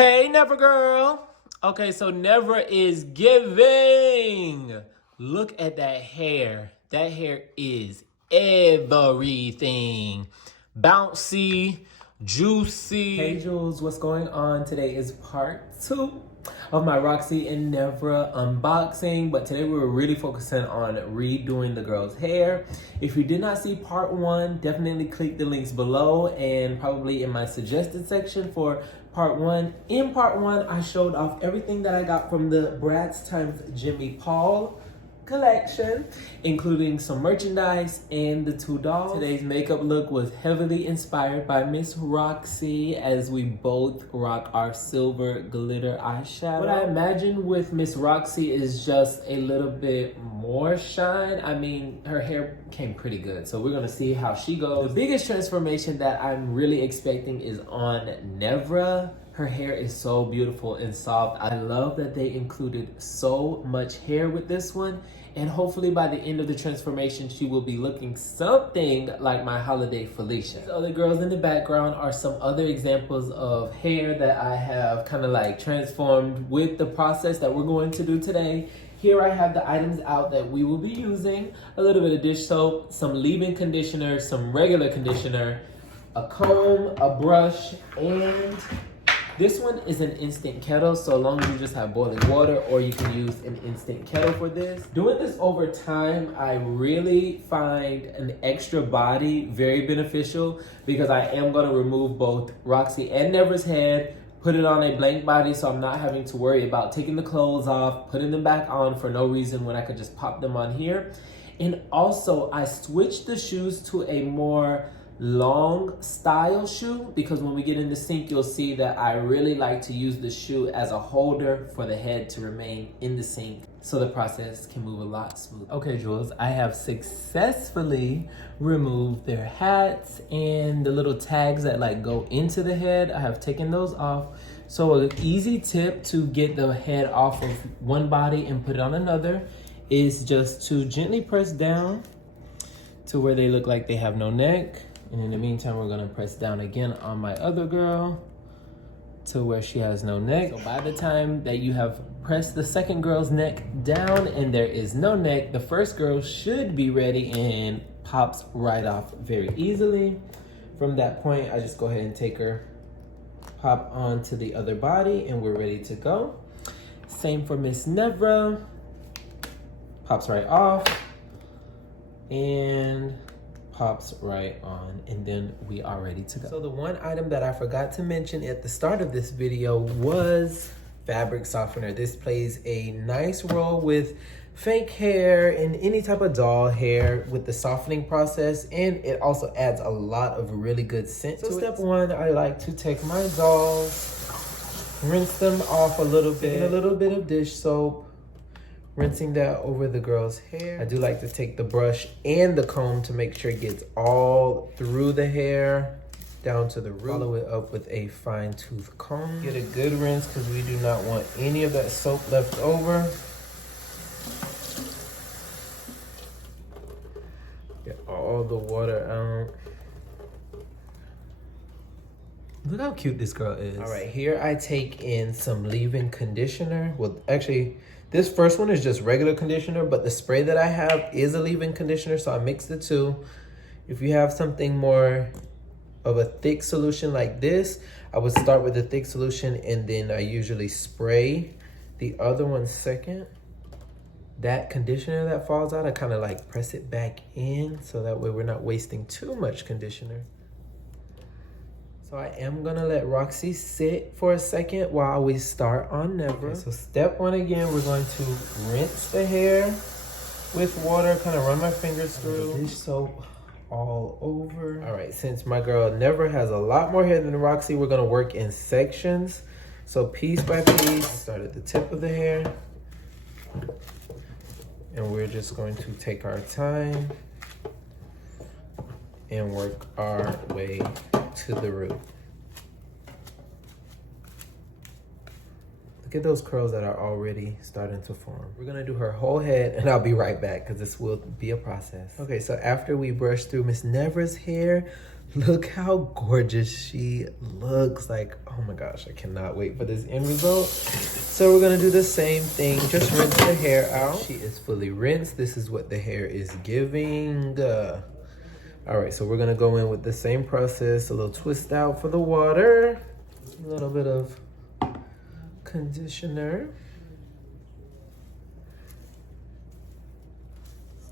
Hey, Nevra girl. Okay, so Nevra is giving. Look at that hair. That hair is everything. Bouncy, juicy. Hey, Jules, what's going on? Today is part 2 of my Roxxi and Nevra unboxing, but today we were really focusing on redoing the girl's hair. If you did not see part 1, definitely click the links below and probably in my suggested section for part 1. In part 1, I showed off everything that I got from the Bratz times Jimmy Paul collection, including some merchandise and the 2 dolls. Today's makeup look was heavily inspired by Miss Roxxi, as we both rock our silver glitter eyeshadow. What I imagine with Miss Roxxi is just a little bit more shine. I mean, her hair came pretty good, so we're gonna see how she goes. The biggest transformation that I'm really expecting is on Nevra. Her hair is so beautiful and soft. I love that they included so much hair with this one. And hopefully by the end of the transformation, she will be looking something like my holiday Felicia. The other girls in the background are some other examples of hair that I have kind of like transformed with the process that we're going to do today. Here I have the items out that we will be using. A little bit of dish soap, some leave-in conditioner, some regular conditioner, a comb, a brush, and this one is an instant kettle, so long as you just have boiling water, or you can use an instant kettle for this. Doing this over time, I really find an extra body very beneficial because I am gonna remove both Roxxi and Nevra's head, put it on a blank body so I'm not having to worry about taking the clothes off, putting them back on for no reason when I could just pop them on here. And also, I switched the shoes to a more long style shoe because when we get in the sink, you'll see that I really like to use the shoe as a holder for the head to remain in the sink so the process can move a lot smoother. Okay, Jules, I have successfully removed their hats and the little tags that like go into the head. I have taken those off. So an easy tip to get the head off of one body and put it on another is just to gently press down to where they look like they have no neck. And in the meantime, we're gonna press down again on my other girl to where she has no neck. So by the time that you have pressed the second girl's neck down and there is no neck, the first girl should be ready and pops right off very easily. From that point, I just go ahead and take her, pop onto the other body, and we're ready to go. Same for Miss Nevra. Pops right off and pops right on, and then we are ready to go. So the one item that I forgot to mention at the start of this video was fabric softener. This plays a nice role with fake hair and any type of doll hair with the softening process, and it also adds a lot of really good scent to it. So step 1, I like to take my dolls, rinse them off a little bit, a little bit of dish soap, rinsing that over the girl's hair. I do like to take the brush and the comb to make sure it gets all through the hair down to the root. Follow it up with a fine tooth comb. Get a good rinse because we do not want any of that soap left over. Get all the water out. Look how cute this girl is. All right, here I take in some leave-in conditioner. Well, actually, this first one is just regular conditioner, but the spray that I have is a leave-in conditioner, so I mix the two. If you have something more of a thick solution like this, I would start with the thick solution and then I usually spray the other one second. That conditioner that falls out, I kind of like press it back in so that way we're not wasting too much conditioner. So I am gonna let Roxxi sit for a second while we start on Nevra. Okay, so step 1 again, we're going to rinse the hair with water, kind of run my fingers through. Dish soap all over. All right, since my girl Nevra has a lot more hair than Roxxi, we're gonna work in sections. So piece by piece, start at the tip of the hair. And we're just going to take our time and work our way to the root. Look at those curls that are already starting to form. We're gonna do her whole head and I'll be right back because this will be a process. Okay, so after we brush through Miss Nevra's hair, Look how gorgeous she looks. Like, oh my gosh, I cannot wait for this end result. So we're gonna do the same thing. Just rinse the hair out. She is fully rinsed. This is what the hair is giving. All right, so we're gonna go in with the same process. A little twist out for the water. A little bit of conditioner.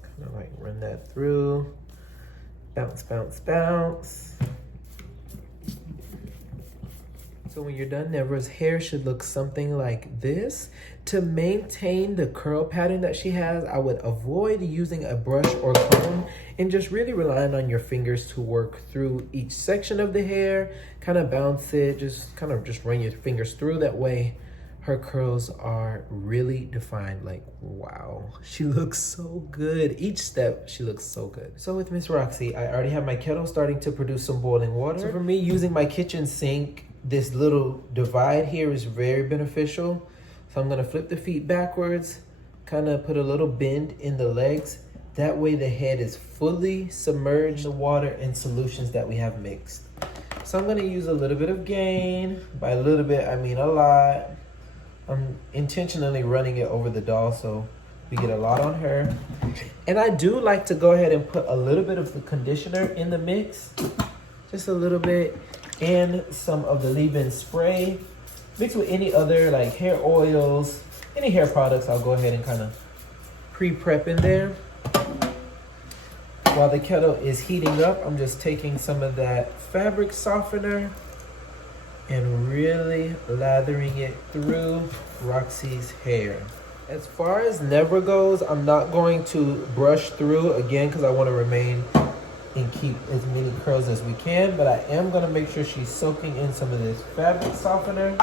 Kind of like run that through. Bounce, bounce, bounce. So when you're done, Nevra's hair should look something like this. To maintain the curl pattern that she has, I would avoid using a brush or comb and just really relying on your fingers to work through each section of the hair. Kind of bounce it, just run your fingers through. That way her curls are really defined. Like, wow, she looks so good. Each step, she looks so good. So with Miss Roxxi, I already have my kettle starting to produce some boiling water. So for me, using my kitchen sink, this little divide here is very beneficial. So I'm gonna flip the feet backwards, kind of put a little bend in the legs. That way the head is fully submerged in the water and solutions that we have mixed. So I'm gonna use a little bit of gain. By a little bit, I mean a lot. I'm intentionally running it over the doll so we get a lot on her. And I do like to go ahead and put a little bit of the conditioner in the mix. Just a little bit. And some of the leave-in spray. Mixed with any other like hair oils, any hair products, I'll go ahead and kind of pre-prep in there. While the kettle is heating up, I'm just taking some of that fabric softener and really lathering it through Roxxi's hair. As far as Nevra goes, I'm not going to brush through again because I want to remain and keep as many curls as we can, but I am going to make sure she's soaking in some of this fabric softener.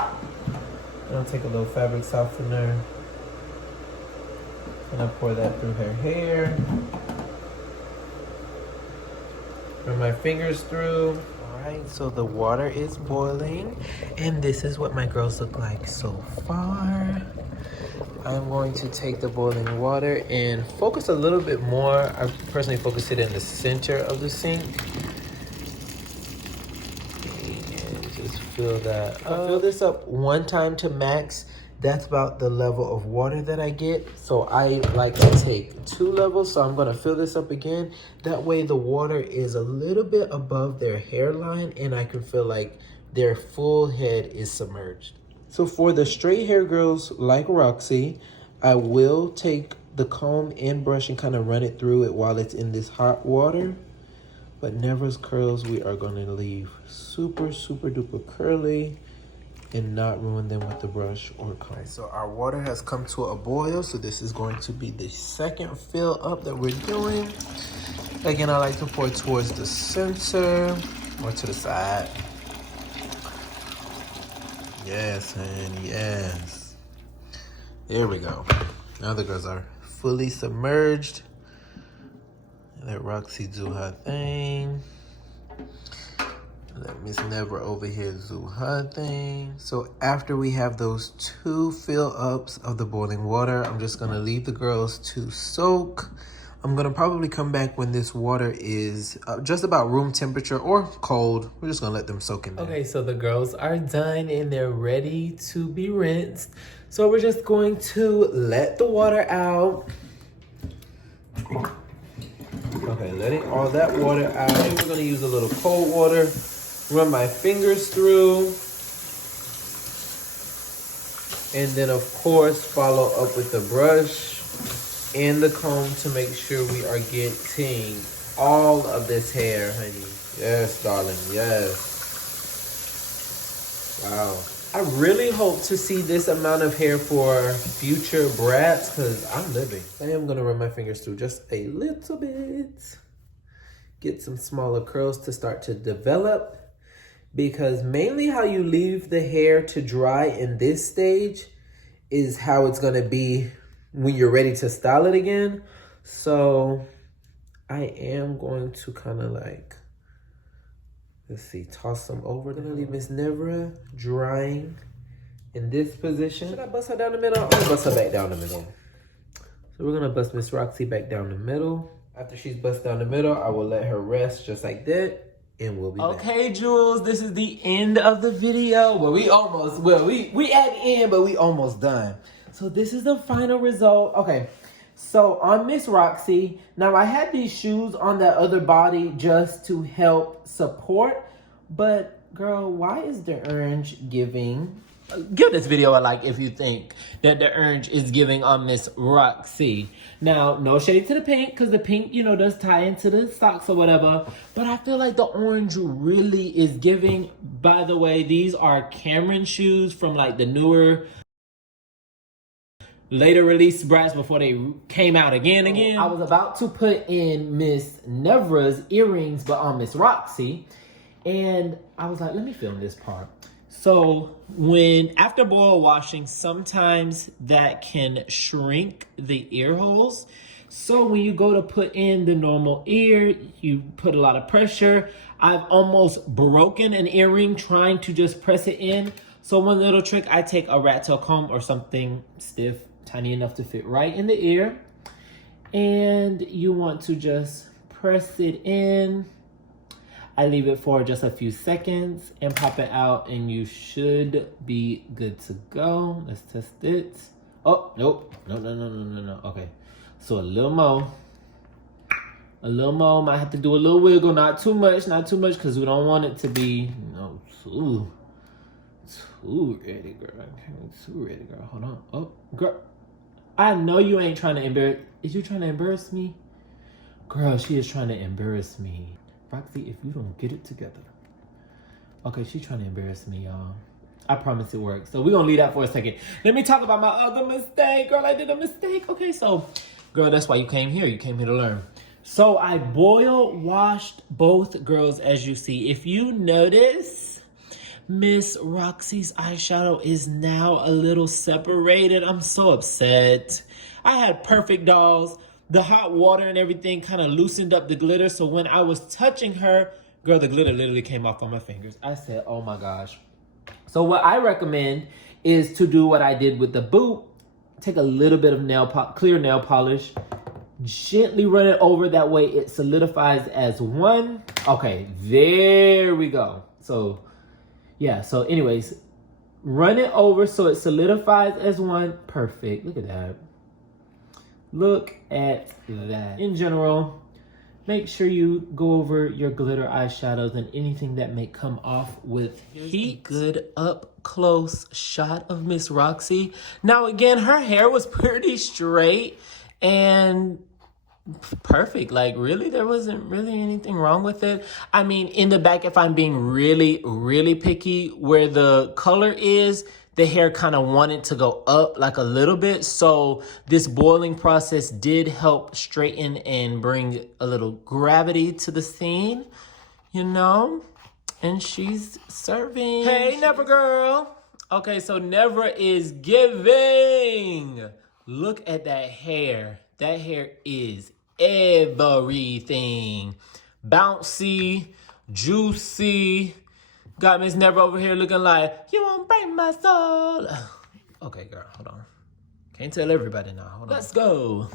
And I'll take a little fabric softener and I'll pour that through her hair. Run my fingers through. Alright, so the water is boiling and this is what my girls look like so far. I'm going to take the boiling water and focus a little bit more. I personally focus it in the center of the sink. And just fill that up. I fill this up one time to max. That's about the level of water that I get. So I like to take 2 levels. So I'm gonna fill this up again. That way the water is a little bit above their hairline and I can feel like their full head is submerged. So for the straight hair girls like Roxxi, I will take the comb and brush and kind of run it through it while it's in this hot water. But Nevra's curls, we are gonna leave super, super duper curly and not ruin them with the brush or comb. Okay, so our water has come to a boil. So this is going to be the second fill up that we're doing. Again, I like to pour towards the center or to the side. Yes, and yes. There we go. Now the girls are fully submerged. Let Roxxi do her thing. Let Miss Nevra over here do her thing. So after we have those 2 fill ups of the boiling water, I'm just gonna leave the girls to soak. I'm gonna probably come back when this water is just about room temperature or cold. We're just gonna let them soak in there. Okay, so the girls are done and they're ready to be rinsed. So we're just going to let the water out. Okay, letting all that water out. And we're gonna use a little cold water. Run my fingers through. And then of course, follow up with the brush and the comb to make sure we are getting all of this hair, honey. Yes, darling, yes. Wow. I really hope to see this amount of hair for future Bratz because I'm living. I am gonna run my fingers through just a little bit. Get some smaller curls to start to develop. Because mainly how you leave the hair to dry in this stage is how it's gonna be when you're ready to style it again. So I am going to kind of like, let's see, toss them over. I'm gonna leave Miss Nevra drying in this position. Should I bust her down the middle? I'm gonna bust her back down the middle. So we're gonna bust Miss Roxxi back down the middle. After she's bust down the middle, I will let her rest just like that. And we'll be back. Okay, Jules, this is the end of the video. Well, we at the end, but we almost done. So this is the final result. Okay, so on Miss Roxxi, now I had these shoes on that other body just to help support, but girl, why is the orange giving? Give this video a like if you think that the orange is giving on Miss Roxxi. Now, no shade to the pink, because the pink, you know, does tie into the socks or whatever. But I feel like the orange really is giving. By the way, these are Cameron shoes from like the newer, later released Bratz before they came out again. I was about to put in Miss Nevra's earrings, but on Miss Roxxi. And I was like, let me film this part. So after boil washing, sometimes that can shrink the ear holes. So when you go to put in the normal ear, you put a lot of pressure. I've almost broken an earring trying to just press it in. So one little trick, I take a rat tail comb or something stiff, tiny enough to fit right in the ear. And you want to just press it in. I leave it for just a few seconds and pop it out, and you should be good to go. Let's test it. Oh, nope. No. Okay. So a little more. Might have to do a little wiggle. Not too much, because we don't want it to be, too ready, girl. Too ready, girl. Hold on. Oh, girl. I know you ain't trying to embarrass. Is you trying to embarrass me? Girl, she is trying to embarrass me. Roxxi, if you don't get it together. Okay, she's trying to embarrass me, y'all. I promise it works. So we're going to leave that for a second. Let me talk about my other mistake. Girl, I did a mistake. Okay, so, girl, that's why you came here. You came here to learn. So I boil washed both girls, as you see. If you notice, Miss Roxy's eyeshadow is now a little separated. I'm so upset. I had perfect dolls. The hot water and everything kind of loosened up the glitter. So when I was touching her, girl, the glitter literally came off on my fingers. I said, oh my gosh. So what I recommend is to do what I did with the boot. Take a little bit of clear nail polish. Gently run it over. That way it solidifies as one. Okay, there we go. So, yeah. So anyways, run it over so it solidifies as one. Perfect. Look at that. Look at that. In general, make sure you go over your glitter eyeshadows and anything that may come off with heat. Good up close shot of Miss Roxxi. Now again, her hair was pretty straight and perfect. Like really, there wasn't really anything wrong with it. I mean, in the back, if I'm being really, really picky, where the color is, the hair kind of wanted to go up like a little bit. So this boiling process did help straighten and bring a little gravity to the scene, you know? And she's serving. Hey, Nevra girl. Okay, so Nevra is giving. Look at that hair. That hair is everything. Bouncy, juicy. Got Miss Nevra over here looking like, you won't break my soul. Okay, girl, hold on. Can't tell everybody now. Hold on. Let's go.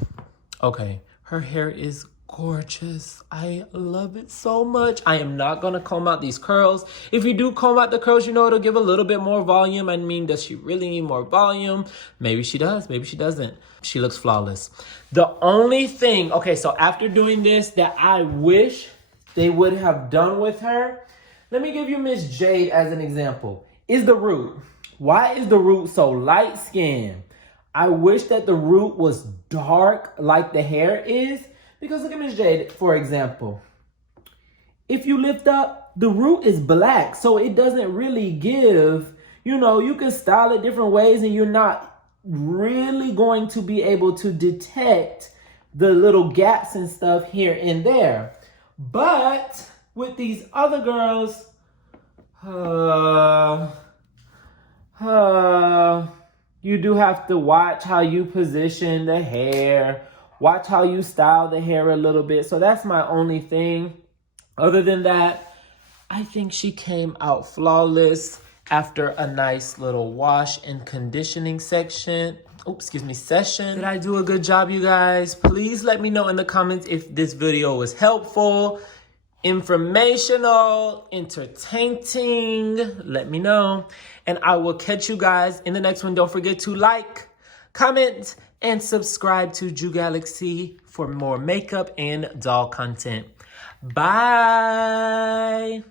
Okay, her hair is gorgeous. I love it so much. I am not going to comb out these curls. If you do comb out the curls, you know, it'll give a little bit more volume. I mean, does she really need more volume? Maybe she does. Maybe she doesn't. She looks flawless. The only thing, okay, so after doing this that I wish they would have done with her, let me give you Miss Jade as an example, is the root. Why is the root so light skinned? I wish that the root was dark like the hair is. Because look at Miss Jade, for example. If you lift up, the root is black. So it doesn't really give, you know, you can style it different ways and you're not really going to be able to detect the little gaps and stuff here and there. But with these other girls, you do have to watch how you position the hair. Watch how you style the hair a little bit. So that's my only thing. Other than that, I think she came out flawless after a nice little wash and conditioning session. Did I do a good job, you guys? Please let me know in the comments if this video was helpful. informational, entertaining, let me know. And I will catch you guys in the next one. Don't forget to like, comment, and subscribe to JuGalaxSea for more makeup and doll content. Bye.